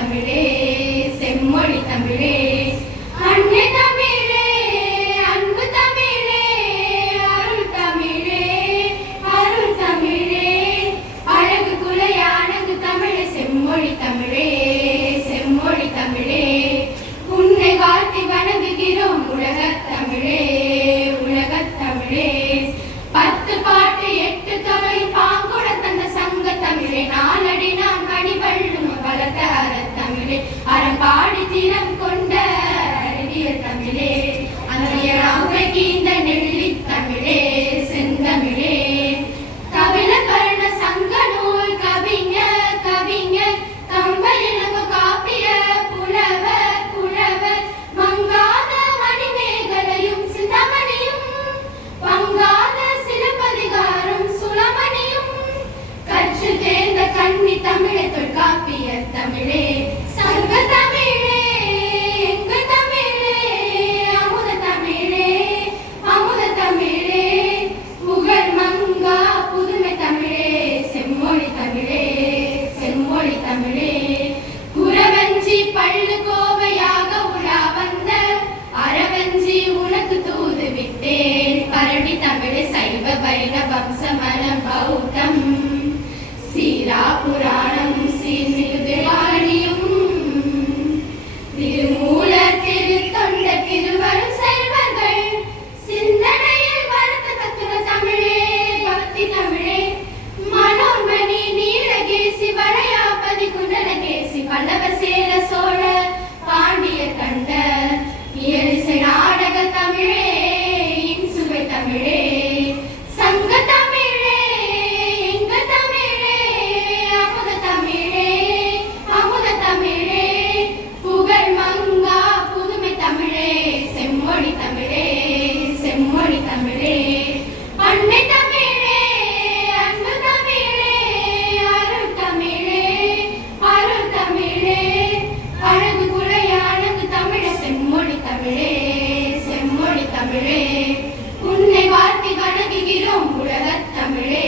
தமிழே செம்மொழி தமிழே அன்னை தமிழே அன்பு தமிழே அருள் தமிழே அருள் தமிழே அழகு குலை அழகு தமிழே செம்மொழி தமிழே செம்மொழி தமிழே உன்னை வாழ்த்தி வணங்குகிறோம் உலகத் தமிழே உலகத் தமிழே 10 பாட்டு 8 தொகை பாங்குட தந்த சங்க தமிழே நாளடி நான் மணிவள்ளும் வளர்த்த அறத்தமிழே அறப்பாடி திறம் கொண்ட அறிவியல் தமிழே அன்றைய இந்த நெல்லி தமிழே செந்தமிழே கவிழ கர்ண சங்க நூல் கவிஞர் கவிஞர் கம்பையினங்க காப்பிய புலவர் புலவர் மங்காத மணிமேகலையும் சிந்தமணியும் பங்காத சிலப்பதிகாரம் சுலமணியும் கற்று தேர்ந்த கண்ணி தமிழே தொல்காப்பிய தமிழே சங்க தமிழே எங்க தமிழே அமுத தமிழே அமுத தமிழே புகழ் மங்கா புதுமை தமிழே செம்மொழி தமிழே செம்மொழி தமிழே குறவஞ்சி பள்ளு கோவையாக உலா வந்த அரவஞ்சி உனக்கு தூது விட்டேன் பரடி தமிழே சைவ வைண வம்சமன பௌத்தம் சீரா புராணம் சீர்மிகுதிராணியும் திருமூலர் திருத்தொண்ட திருவரும் செல்வர்கள் சிந்தனையில் வளர்த்த தத்துவ தமிழே பக்தி தமிழே மனோன்மணி நீலகேசி வளையாபதி குண்டலகேசி பல்லவ சேர சோழ பாண்டிய கண்ட இயலிசை நாடக தமிழே இன்சுவை தமிழே சங்க தமிழே எங்க தமிழே அமுத தமிழே அமுத தமிழே புகழ் மங்கா புதுமை தமிழே செம்மொழி தமிழே செம்மொழி தமிழே அன்னை தமிழே அன்பு தமிழே அருள் தமிழே அருள் தமிழே அழகு குலை அழகு தமிழே செம்மொழி தமிழே செம்மொழி தமிழே உன்னை வாழ்த்தி வணங்குகிறோம் உலகத் தமிழே